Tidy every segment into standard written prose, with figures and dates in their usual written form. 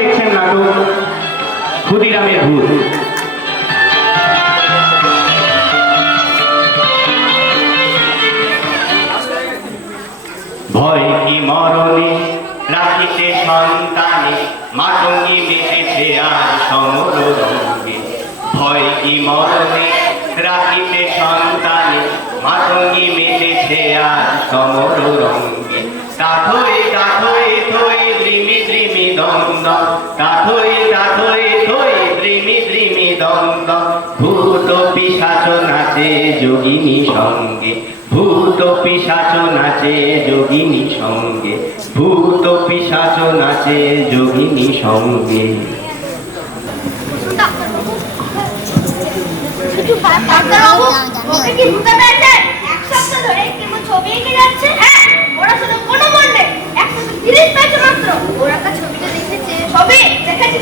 দেখছেন নাটক ক্ষুদিরামের ভূত। ভয় কি মরণে রাখিতে সন্তানে, মাতঙ্গী মেতেছে আর সমর রঙ্গে। ভয় কি মরণে রাখিতে সন্তানে, মাতঙ্গী মেতেছে আর সমর রঙ্গে। তাথই তাথই থই দ্রিমি দ্রিমি দ্বন্দ্ব, তাথই তাথই থই দ্রিমি দ্রিমি দ্বন্দ্ব। ভূত পিশাচ নাচে যোগিনী সঙ্গে, ভূত পিশাচ নাচে যোগিনী সঙ্গে, ভূত পিশাচ নাচে যোগিনী সঙ্গে। ওকে কি ভূতে পেয়েছে? এক সপ্তাহ ধরে কেমন ছবি এঁকে যাচ্ছে। হ্যাঁ, ওরা শুধু কোনো মন নেই, 130 পেয়েছে মাত্র। ওরা তো ছবিটা দেখেছে, ছবি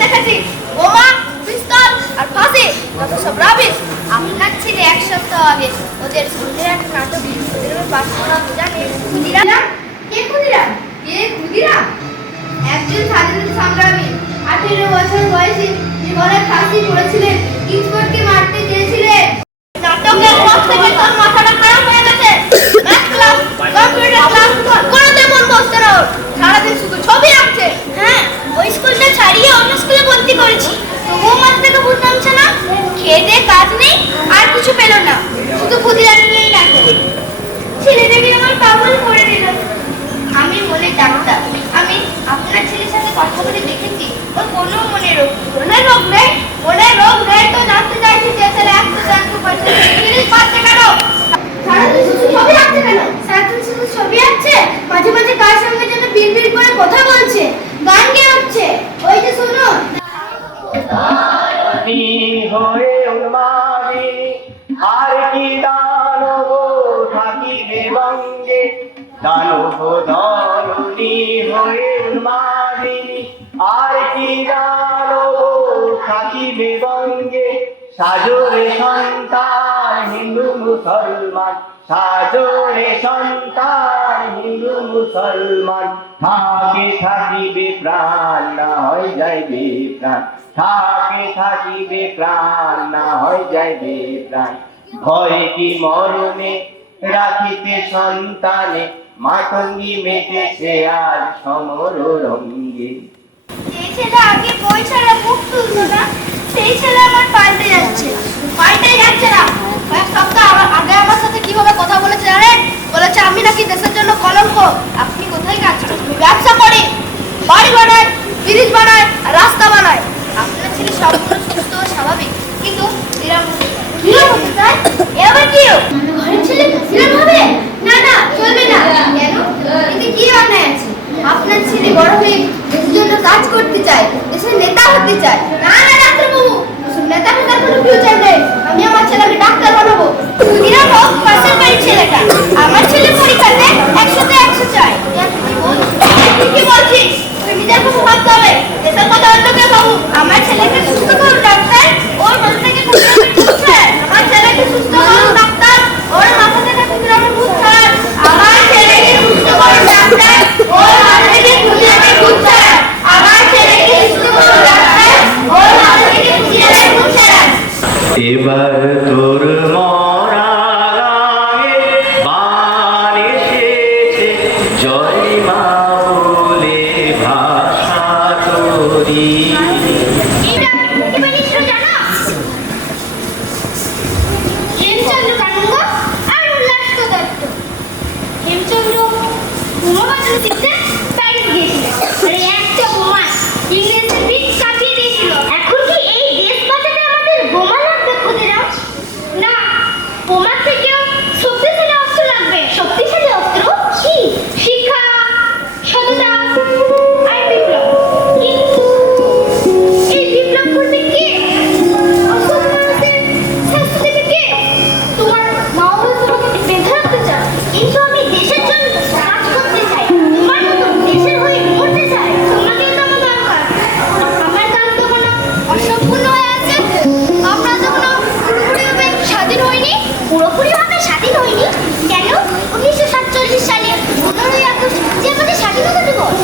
দেখাচ্ছি বোমা, পিস্তল আর ফাঁসি, যত সব রাবিশ। আপনার ছেলে এক সপ্তাহ আগে ওদের স্কুলে একটা নাটক ওদের পাশ করা জানে। ক্ষুদিরাম? কে ক্ষুদিরাম? একজন স্বাধীনতা সংগ্রামী, 18 বছর বয়সে জীবনের ফাঁসি করেছিলেন, ইন্সপেক্টরকে মারতে চেয়েছিলেন। নাটকের পর থেকে তোর মাথাটা খারাপ হয়ে গেছে। ম্যাথ ক্লাস, কম্পিউটার ক্লাস কোনোতে মন বসছে না। সারাদিন শুধু ছবি আঁকছে। হ্যাঁ, ওই স্কুলটা ছাড়িয়ে অন্য স্কুলে ভর্তি করেছি, তবুও মাথা থেকে ভূত নামছে না। খেয়ে দিয়ে কাজ নেই, আর কিছু পেল না, শুধু ক্ষুদিরাম নিয়েই নাটক। ছেলেটাকে আমার পাগল করে দিল। আমি বলে ডাক্তার, আমি আপনার ছেলের সাথে কথা বলে দেখেছি, ওর কোনো মনের রোগ নেই। মনের রোগ নেই তো জানতে চাইছি যে ছেলে একটু জানতে পারছে জিনিস পাচ্ছে কেন? সারাদিন শুধু ছবি আঁকছে কেন? সারাদিন শুধু ছবি আঁকছে, মাঝে মাঝে কার সঙ্গে যেন বিড়বিড় করে কথা বলছে, গান গেয়ে হচ্ছে। ওই যে শুনুন। হয়ে উন্মাদে আর কি দানব থাকিবে বঙ্গে, দানব ধরণী হয়ে উন্মাদিনী আর কি দানব থাকিবে বঙ্গে। সাজরে সন্তান হিন্দু মুসলমান, সাজরে সন্তান হিন্দু মুসলমান। থাকিবে প্রাণ না হয়ে যাইবে প্রাণ, থাকিবে প্রাণ না হয়ে যাইবে প্রাণ। ভয় কি মরণে রাখিতে সন্তানে, মাতঙ্গী মেতেছে আর সমর রঙ্গে। যে ছেলে আগে বই ছাড়া মুখ তুলতো না, সেই ছেলে আমার পাল্টে যাচ্ছে না। কয়েক সপ্তাহ আগে আমার সাথে কিভাবে কথা বলেছে জানেন? বলেছে আমি নাকি দেশের জন্য কলঙ্ক। আপনি কোথায় কাজ করেন? ব্যবসা করি, বাড়ি বানায়, ব্রিজ বানায়, রাস্তা বানায়। আপনার ছেলে সম্পূর্ণ সুস্থ ও স্বাভাবিক, কিন্তু এরকম হতে চায়। এবার কি ঘরের ছেলে এরকম হবে? না, চলবে না। কেন? এতে কি অন্যায় আছে? আপনার ছেলে বড় হয়ে দেশের জন্য কাজ করতে চায়, দেশের নেতা হতে চায়। না ডাক্তারবাবু, নেতা হওয়ার কোনো ফিউচার নেই। আমি আমার ছেলেকে ডাক্তার বানাবো। ক্ষুদিরাম হোক পাশের বাড়ির ছেলেটা, আমার ছেলে পরীক্ষাতে 100তে 100 চায়। তুই কি বলছিস? তুই নিজের কথা ভাবতে হবে, দেশের কথা অন্য কেউ ভাবুক। আমার ছেলেকে সুস্থ করুন ডাক্তার, ওর মন থেকে ক্ষুদিরামের ভূত ছাড়। আমার ছেলেকে সুস্থ করুন ডাক্তার, ওর মাথা থেকে ক্ষুদিরামের ভূত ছাড়। আমার ছেলেকে সুস্থ করুন ডাক্তার, ওর মাথা থেকে ক্ষুদিরামের ভূত ছাড়। আমার ছেলেকে সুস্থ করুন ডাক্তার, ওর মাথা থেকে ক্ষুদিরামের ভূত ছাড়। এবার তোর মরা গায়ে বান এসেছে, জয় মা বলে ভাষা তোরি। হেমচন্দ্র বোমা বানানো শিখতে প্যারিস গিয়েছিলেন। একটা বোমা ইংরেজদের পিঠ কাঁপিয়ে দিয়েছিল। এখন কি এই দেশ বাঁচাতে আমাদের বোমা লাগবে ক্ষুদিরাম? না, বোমার থেকেও শক্তিশালী অস্ত্র লাগবে। শক্তিশালী অস্ত্র কি? শিক্ষা, সততা আর বিপ্লব। কিন্তু এই বিপ্লব করবে কে? অসৎ মানুষদের শাস্তি দেবে কে? তোমার মা বাবা তোমাকে বেঁধে রাখতে চায়, কিন্তু আমি দেশের জন্য কাজ করতে চাই। তোমার মতো দেশের হয়ে মরতে চাই। তোমাকে তো আমার দরকার। আমার কাজ তো কোনো অসম্পূর্ণ হয়ে আছে। আমরা তো কোনো পুরোপুরিভাবে স্বাধীন হইনি। পুরোপুরিভাবে স্বাধীন হইনি কেন? 1947 সালে 15ই আগস্ট যে আমাদের স্বাধীনতা দিবস।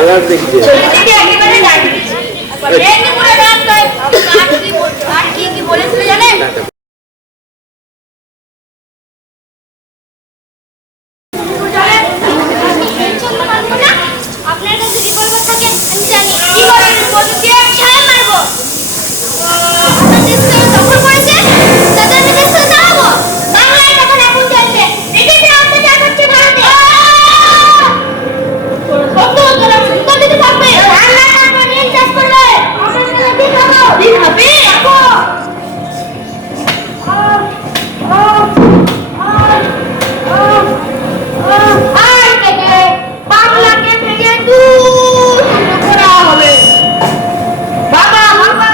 ছেলেটিকে একেবারে ডাকিয়ে দিয়েছে। এই দুপুরে রাত নয়, আর কি কি বলেছিল জানেন? আপনার কাছে রিভলভার থাকে আমি জানি। কি করেন? বলুন দিয়ে ছায়া মারবো। আপনার দেশ তো দখল করেছে, তাদের আমি দেশ থেকে দাঁড়াবো। বাংলায় তখন এখন চলছে, ব্রিটিশ অত্যাচার করছে ভারতে। কত তোরা শুনতে দিতে থাকবে, বাংলা তারপর নীল চাষ করবে। আমার কাছে দিন খাবো, দিন খাবে রাখো। আর থেকে বাংলাকে ভেঙে দূর করা হবে। বাবা বাবা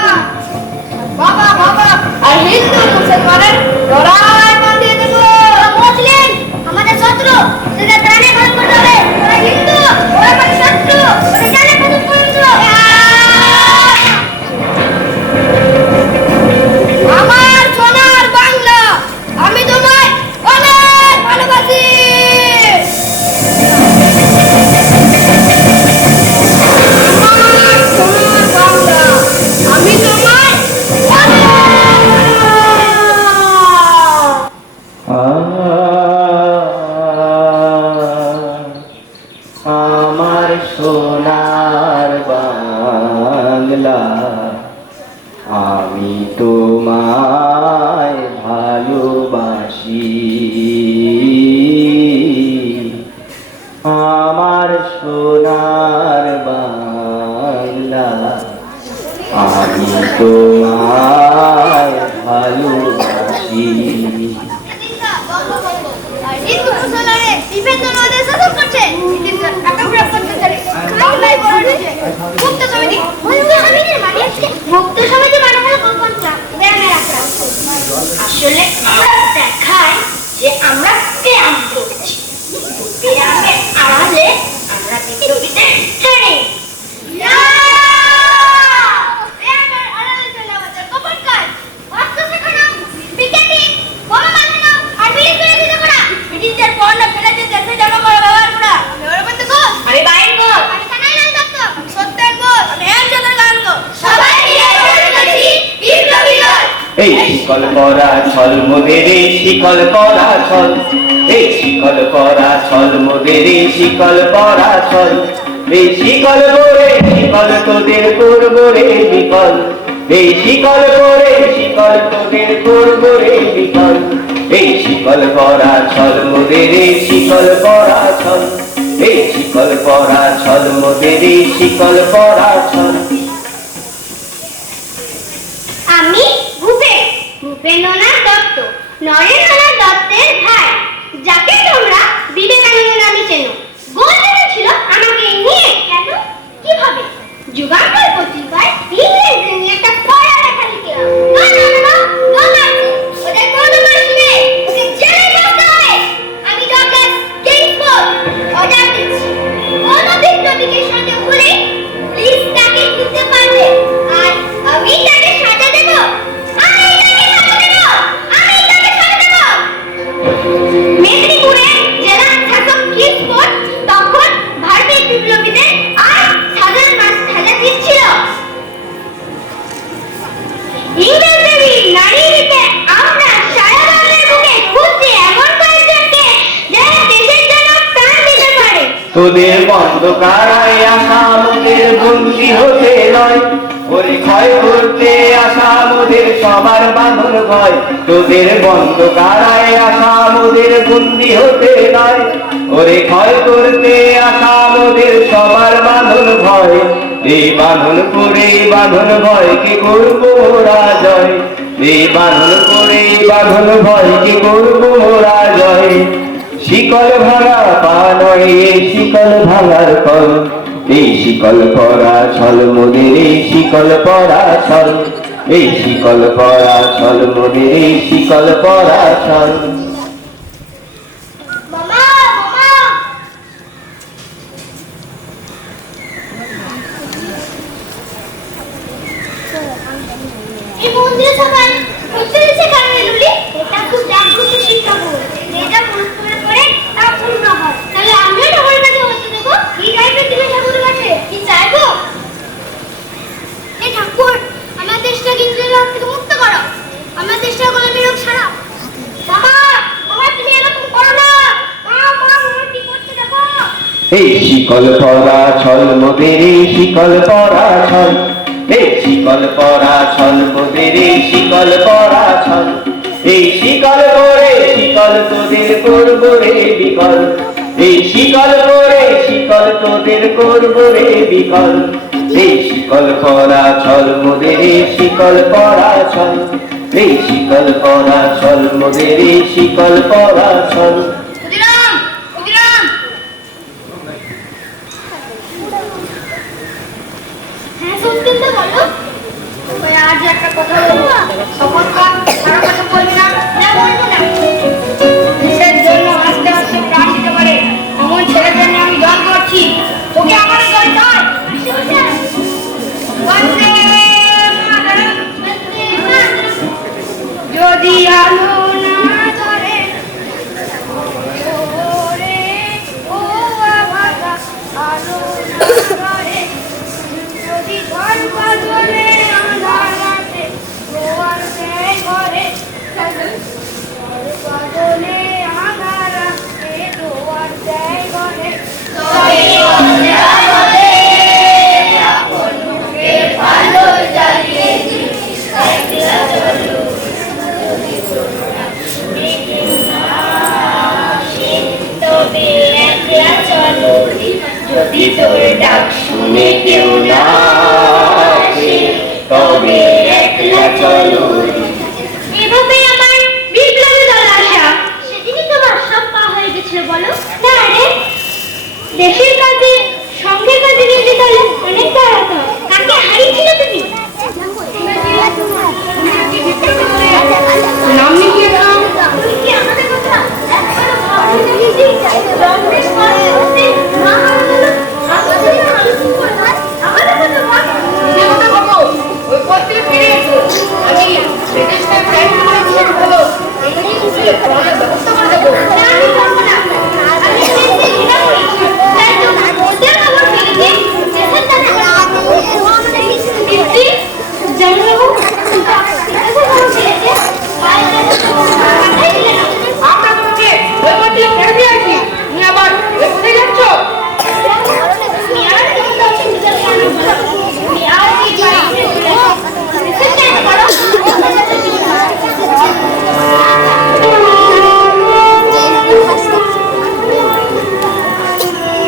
বাবা বাবা আর হিন্দু মুসলমানের লড়াই বাঁধিয়ে দেব। মুসলিম আমাদের শত্রু, সেটা জানে ভালো করতে হবে। ওরা হিন্দু, ওরা আমাদের শত্রু, ওরা জানে ভালো করতে হবে। আমার সোনার বাংলা, আমি তোমায় অনেক ভালোবাসি। আমার সোনার বাংলা, আমি তোমায় আমার সোনার বাংলা, আমি তোমায় ভালোবাসি। আমার সোনার বাংলা, আমি তোমায় ভালোবাসি। হিন্দু মুসলমানে বিভিন্ন নদে শাসন করছে। ব্রিটিশরা একেবারে অত্যাচারী। বাংলায় গড়ে উঠেছে মুক্ত সমিতি। মুক্ত সমিতি মানে হলো গোপনটা, ব্যায়ামের আখড়া। আসলে আমরা দেখাই যে আমরা ব্যায়াম করছি। ব্যায়ামের আড়ালে আমরা বিপ্লবীতে ছেড়ে ব্যায়ামের আড়ালে চলে আমাদের গোপন কাজ। অস্ত্র শেখানো, পিকেটিং, বোমা বানানো আর বিড়ি বিরোধিতা করা। ব্রিটিশদের পণ্য ফেলেছে দেশে জনগণ ব্যবহার করা। আমি অরবিন্দ ঘোষ, আমি বাইন ঘোষ, আমি কানাই লাল দত্ত, আমি সত্যেন ঘোষ, আমি হেমচন্দ্র লাল ঘোষ। সবাই মিলে গড়ে তুলেছি বিপ্লবী দল। এই শিকল পরা ছল মোদের, এই শিকল পরা ছল, এই শিকল পরা ছল মোদের, এই শিকল পরা ছল। এই শিকল পরে শিকল তোদের করবো রে বিকল। এই শিকল পরে শিকল তোদের করবো রে বিকল। এই শিকল পরা ছল মোদের, এই শিকল পরা ছল, এই শিকল পরা ছল মোদের, এই শিকল পরা ছল। আমি ভূপেন্দ্রনাথ দত্ত, নরেন্দ্রনাথ দত্তের ভাই, যাকে তোমরা বিবেকানন্দ নামে চেনো। গোল ছিল আমাকে নিয়ে। কেন? কিভাবে? যুগান্তর পত্রিকায় ইংরেজদের নিয়ে একটা পড়া লেখা লিখলাম। ওদের কোনো মাসি নেই, ওকে জেলে যেতে হবে। আমি ডক্টর কিংসফোর্ড অর্ডার দিচ্ছি, কোনো বিপ্লবীকে সাথে হলে পুলিশ তাকে খুঁজতে পারবে, আর আমি তাকে সাজা দেব। মেদিনীপুরে জেলা শাসক কিংসফোর্ড তখন ভারতীয় বিপ্লবীদের আর সাধারণ মানুষ সাজা দিচ্ছিল। ইংরেজদের নারীতে আমরা সারা বাংলার বুকে খুঁজছি এমন কয়েকজনকে যারা দেশের জন্য প্রাণ দিতে পারে। তোদের বন্ধ কারায় আসা মোদের বন্দী হতে নয়, ওরে ক্ষয় করতে আসা মোদের সবার বাঁধন ভয়। তোদের বন্ধ কারায় আসা মোদের বন্দী হতে নয়, ওরে ক্ষয় করতে আসা মোদের সবার বাঁধন ভয়। এই বাঁধন করে বাঁধন ভয় কি করবো মোরা জয়। এই বাঁধন করে বাঁধন ভয় কি করবো মোরা জয়। শিকল ভাঙা পা নয়, এই শিকল ভাঙার কল। এই শিকল পরা ছল মোদের, এই শিকল পরা ছল। এই শিকল পরা ছল মোদের, এই শিকল পরা ছল। মামা মামা এই মন্দিরে সবাই প্রত্যেকটা কারণে লুলি এটা খুব জাগ্রত শিক্ষা বোর্ড। এটা পরস্পরের পরে তা পূর্ণ হয়। তাহলে আমিও ঠাকুরের কাছে হতে দেবো। এই টাইপের দিবে ঠাকুরের কাছে। এই শিকল পরা ছল মোদের এই শিকল পরা ছল, এই শিকল পরা ছল মোদের এই শিকল পরা ছল, এই শিকল পরে শিকল তোদের করবো রে বিকল, এই শিকল পরে শিকল তোদের করবো রে বিকল, এই শিকল পরা ছল মোদের এই শিকল পরা ছল, এই শিকল পরা ছল মোদের এই শিকল পরা ছল। ক্ষুদিরাম, ক্ষুদিরাম। হ্যাঁ শুনতেন তো বলো। ওই আজ একটা কথা বলবো, শপথ কর, খারাপ কথা বলবি না। না বলবো না। দেশের জন্য আস্তে আস্তে প্রাণ দিতে পারে এমন ছেলের জন্য আমি দল করছি। তোকে আমার দল চাই। বন্দে মাতরম, বন্দে মাতরম। যদি আলো না ধরে ওরে ও বাবা আলো না ধরে, যদি ঘর বাজলে আঁধার রাতে গোয়ার দেয় ঘরে, বাজলে আঁধার রাতে গোয়ার দেয় ঘরে, তবে অন্ধকার হলে আপন মুখে ভালো জ্বালিয়ে দিস একলা চলো, তবে একলা চলো, যদি তোর ডাক শুনে কেউ না আসে, তবে একলা চলো। এভাবে আমার বিপ্লবী দল আসা। সেদিনই তোমার সব পা হয়ে গেছিল বলো? না রে, দেশের কাজে সঙ্গের কাজে নিজে দলে অনেক দাঁড়াতো। কাকে হারিয়েছিলে তুমি? নাম লিখিয়ে দাও। তুমি কি আমাদের কথা একবারও ভাবলে দেখেছি? জন্মের পর হতে মা হারালো, আমাদের আলোচনা করলাম, আমাদের কথা ভাব। যে কথা ভাবো, ওই পথে ফিরে এসো। আমি বিদেশে প্রায় করে ভালো এমনি উঠলে পড়ার ব্যবস্থা করে দেবো। না, আমি পারবো না। আমি দেশে ঘৃণা করি। তাই তো ওদের খবর পেয়েছি, দেশের কাছে বৃদ্ধি জানলো আমরা তোমাকে ওই পথে ফেলে দিয়েছি। তুমি আবার ওই পথে যাচ্ছ?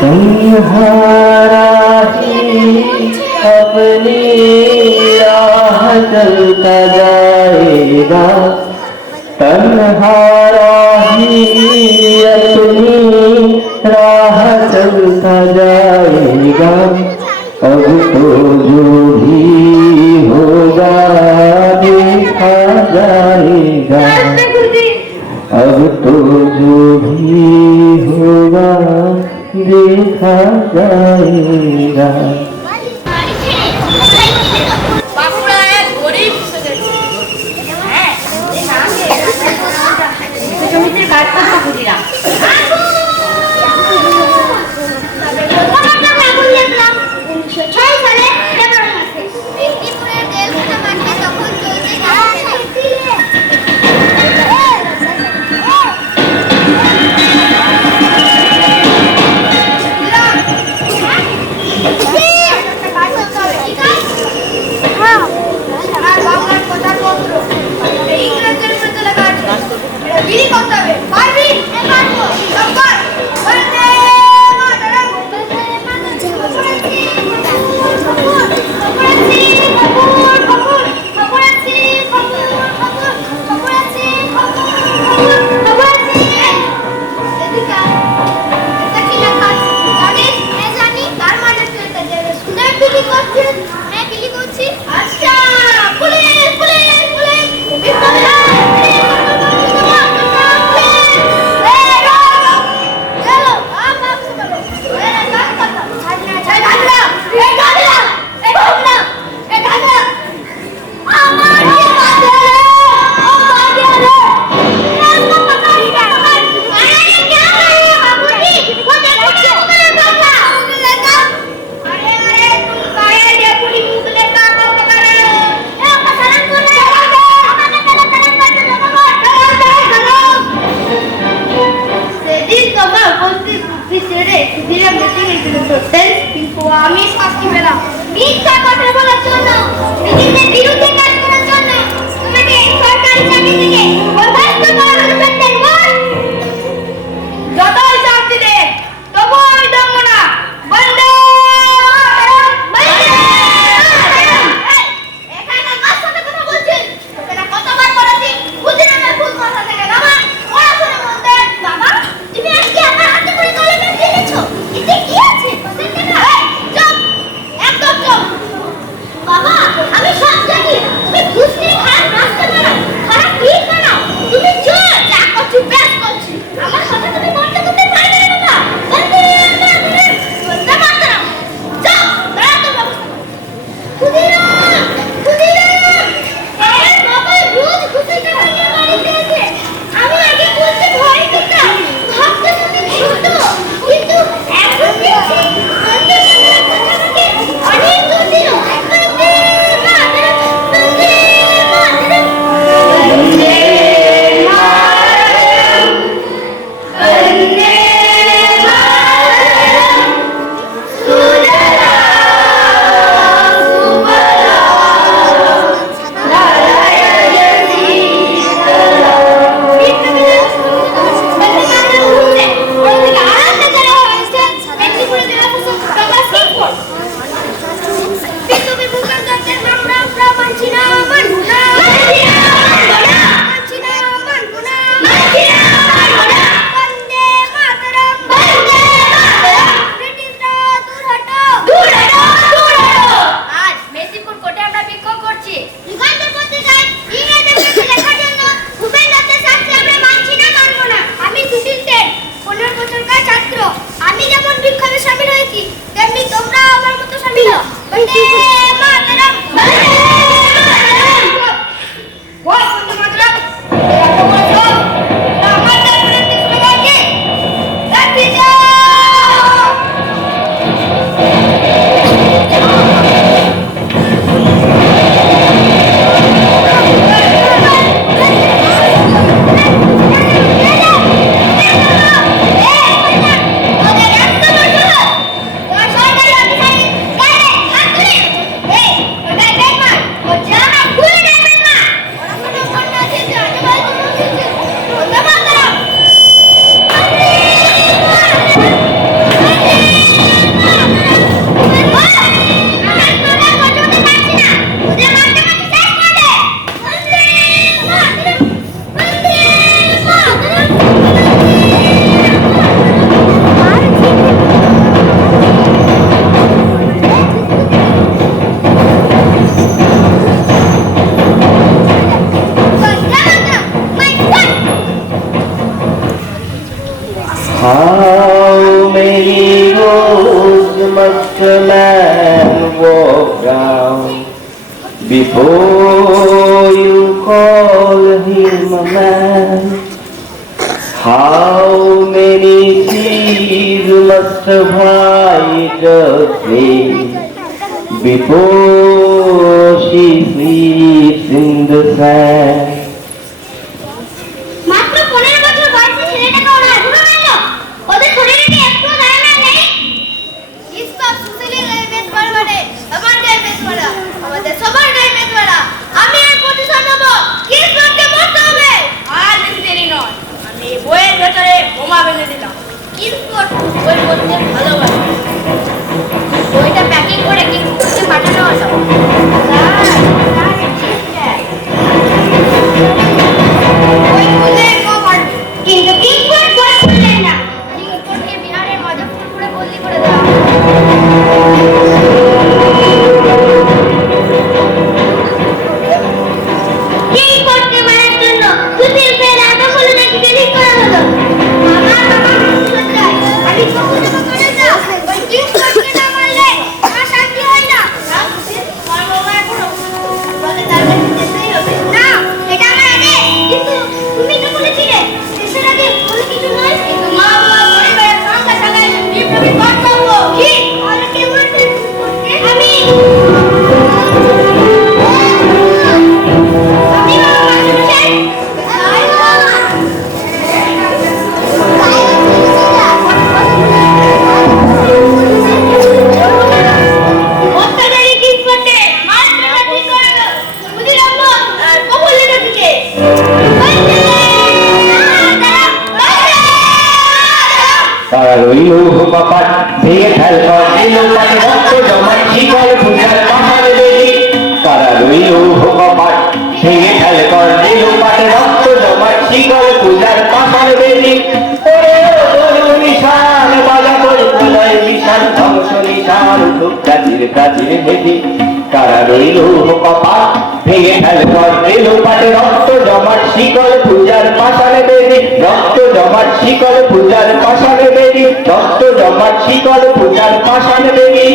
तुम्हारा ही अपनी राह चलता जाएगा, तन्हारा ही अपनी राह चलता जाएगा, अब तो जो भी होगा देखा जाएगा, अब तो जो भी होगा देखा जाएगा। বাঁকুড়া এক গরিব জমিতে কাজ করতে ক্ষুদিরাম। এই চাকরি থেকে বরখাস্ত করা হলো ক্যাপ্টেন বল। যতই চাকরি দে তবু আমি দম না। বন্দে মাতরম, বন্দে মাতরম। এখানে কার সাথে কথা বলছেন? তোকে না কতবার বলেছি বুঝি না না ভুল কথা থেকে বাবা ওরা শুনে বলতে বাবা তুমি আজকে আমার হাতে করে কলমে দিয়েছো এতে কি আছে বুঝতে না চুপ একদম চুপ বাবা আমি সব জানি তুমি বুঝতে খারাপ রাস্তা বানাও খারাপ ঠিক বানাও তুমি চোর যা করছো বেশ করছো আমার কথা তুমি বন্ধ করতে পারবে না বাবা বন্দে মাতরম চুপ দাঁড়া তো ব্যবস্থা ক্ষুদিরাম ক্ষুদিরাম আমার বাবা রোজ ঘুষিটা নিয়ে বাড়িতে আসে আমি আগে বলতে ভয় পেতাম ভাবতে তুমি ছোট কিন্তু এখন দেখছি বন্দে মাতরম কথা থেকে অনেক দূর দিল বন্দে মাতরম বন্দে মাতরম বন্দে মাতরম বন্দে মাতরম সুজলা আমি যেমন বিক্ষোভে শামিল হয়েছি তেমনি তোমরা আমার মতো শামিল হও বন্দে মাতরম বন্দে মাতরম ওই বন্দে মাতরম এত বলছো আমার তারপরে কি শুনে বাকি রাখি যাও How many roads must a man walk down before you call him a man? How many seas must a fighter sail before she sleeps in the sand? মাত্র 15 বছর বয়সী ছেলেটাকে ওরা এখনো মারলো ওদের শরীরে কি একটু ধারণা নেই ইসব সুশীলের গায়ে বেশ বড় মানে আমার গায়ে বেশ বড় আমাদের সবার গায়ে বেশ বড় আমি এর প্রতিশোধ নেব কিসমতকে মরতে হবে আর বেশি দেরি নয় আমি এই বইয়ের ভেতরে বোমা বেঁধে দিলাম কিসমত বই পড়তে ভালোবাসি বইটা প্যাকিং করে কিসমতকে পাঠানো হলো স্যার স্যার ঠিক আছে রইল কপাট ভেঙে ফেল কর্ণিল পাটে রক্ত জমাট শিকল পূজার পাহাড়ে বেদি কারা রইল কপাট ভেঙে ফেল কর্ণিল পাটে রক্ত জমাট শিকল পূজার পাহাড়ে বেদি ওরে ও নিশান বাজা তোর প্রলয় নিশান ধ্বংস নিশান উঠুক প্রাচীর প্রাচীর ভেদি কারা রইল কপাট ভেঙে ফেল কর্ণিল পাটে রক্ত জমাট শিকল পূজার পাশানে বেদি রক্ত জমাট শিকল পূজার পাশানে বেদি রক্ত জমাট শিকল পূজার পাশানে বেদি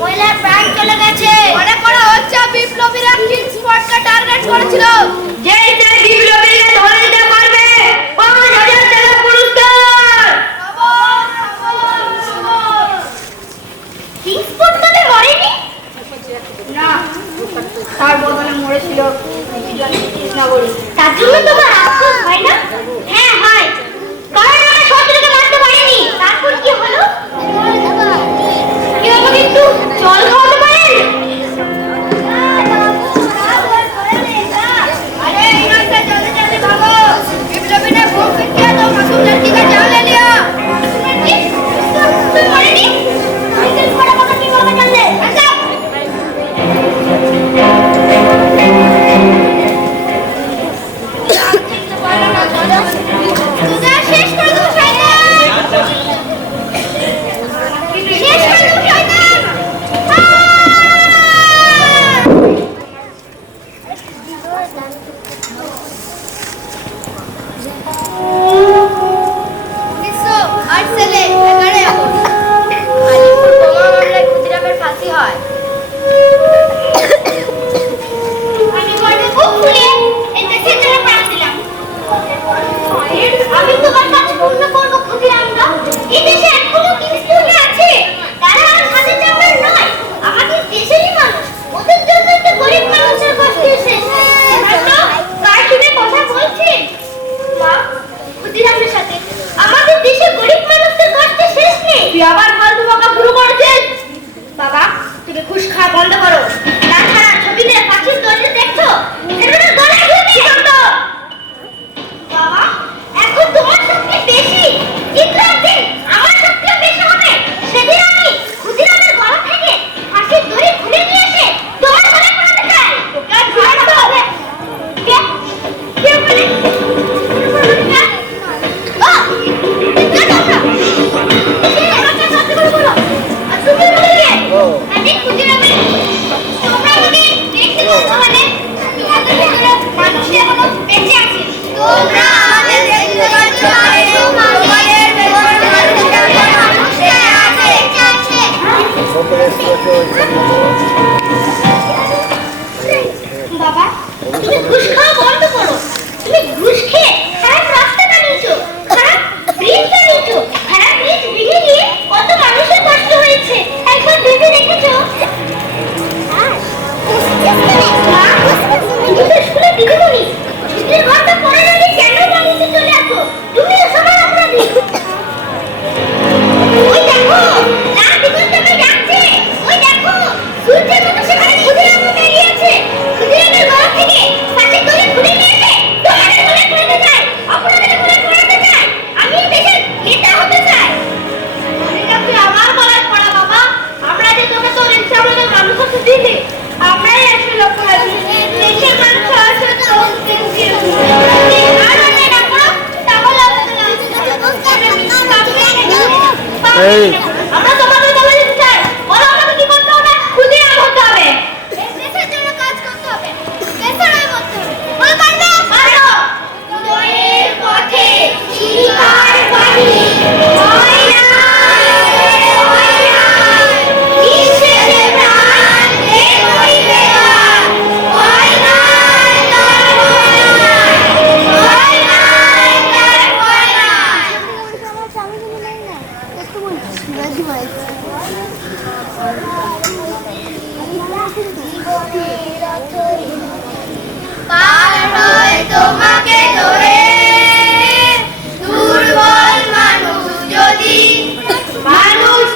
মহিলার প্রাণ চলে গেছে। মনে করা হচ্ছে বিপ্লবীরা কিংস ফোর্টকে টার্গেট করেছিল। যেই সেই বিপ্লবীকে ধরে নিতে পারবে 5,000 টাকা পুরস্কার। কিংস ফোর্ট তাদের মরেনি? না, তার বদলে মরেছিল কৃষ্ণনগরী। তার জন্য তোমার আফসোস হয় না? হ্যাঁ হয়, কারণ আমরা শত্রুকে মারতে পারিনি। তারপর কি হলো? কেউ আমাকে একটু জল খাওয়াতে পারেন? अरे यहाँ से जल्दी जल्दी भागो, विप्लवी ने बम फेंक दिया तो मासूम लड़की का जान ले लिया। मासूम लड़की? तुम मरेगी? इसे थोड़ा पता क्यों होगा जल्दी? अच्छा। तुझे शेष कर दो शैतान। शेष कर दो शैतान। ফাঁসি হয়। আমি গর্বে বুক ফুলিয়ে এই দেশের জন্য প্রাণ দিলাম। আমি তোমার কাছে পূর্ণ করব ক্ষুদিরামরা। এই দেশে এখনো কিছু আছে, তারা আর সাথে চাপের নয়, আমাদের দেশেরই মানুষ। ওদের জন্য একটা গরিব মানুষের কষ্টের শেষ নেই। কার সাথে কথা বলছেন? মা, ক্ষুদিরামের সাথে। আমাদের দেশে গরিব মানুষদের কষ্টের শেষ নেই। তুই আবার ফালতু বকা শুরু করেছিস। বাবা, তুমি ঘুষ খাওয়া বন্ধ করো। তাছাড়া ছবিতে ফাঁসির দড়ি দেখছো? এগুলো গলায় ঝুলিয়ে বন্ধ। বাবা, এখন তোমার শক্তি বেশি, কিন্তু একদিন আমার শক্তিও বেশি হবে। সেদিন আমি ক্ষুদিরামের গলা থেকে ফাঁসির দড়ি খুলে নিয়ে এসে তোমার গলায় পরাতে চাই। ওকে ঝুলাতে হবে। কে? কে বলে? আমি ক্ষুদিরামের তোমরা আমাকে দেখতে পাচ্ছ মানে তোমাদের ভিতরে মানুষ এখনো বেঁচে আছে। তোমরা আমাদের দেখতে পাচ্ছ মানে তোমাদের ভিতরে মানুষ আছে। বাবা, তুমি ঘুষ খাওয়া বন্ধ করো। তুমি ঘুষ খেয়ে খারাপ রাস্তা বানিয়েছো, খারাপ ব্রিজ বানিয়েছো। খারাপ ব্রিজ ভেঙে গিয়ে কত মানুষের কষ্ট হয়েছে একবার ভেবে দেখেছো? তুমি তো স্কুলে দিদিমণি, ছুটির ঘন্টা পরে যদি কেন বাড়িতে চলে আসো? তুমিও সমান অপরাধী। ওই দেখো, লাল দিগন্ত আমায় ডাকছে। ওই দেখো, সূর্যের মতো সেখানে ক্ষুদিরাম দাঁড়িয়ে আছে। ক্ষুদিরামের গলা থেকে ফাঁসির দড়ি খুলে নিয়ে এসে তোমাদের গলায় পরাতে চাই, অপরাধীদের গলায় পরাতে চাই। আমি এই দেশের নেতা হতে চাই। এটা তুই আমার গলায় পড়া বাবা। আমরা যে তোকে তোর ইচ্ছা মতো মানুষ হতে দিলি, আমরাই আসলে অপরাধী। দেশের মানুষ আসলে তোর থেকে আর অন্যায় না করো, তাহলে আমরা তোমাদের বলে দিতে চাই, বলো আমাকে কি করতে হবে? ক্ষুদিরাম হতে হবে। দেশের জন্য কাজ করতে হবে, দেশের হয়ে করতে হবে। বলো পারবে? পারো। উদয়ের পথে শিকার বাণী হয় না, হয় না। নিঃশেষে প্রাণ দে করিবে আর। হয় না, তার হয় না। হয় না, তার হয় না। কার নয় তোমাকে ধরে দুর্বল মানুষ যদি মানুষ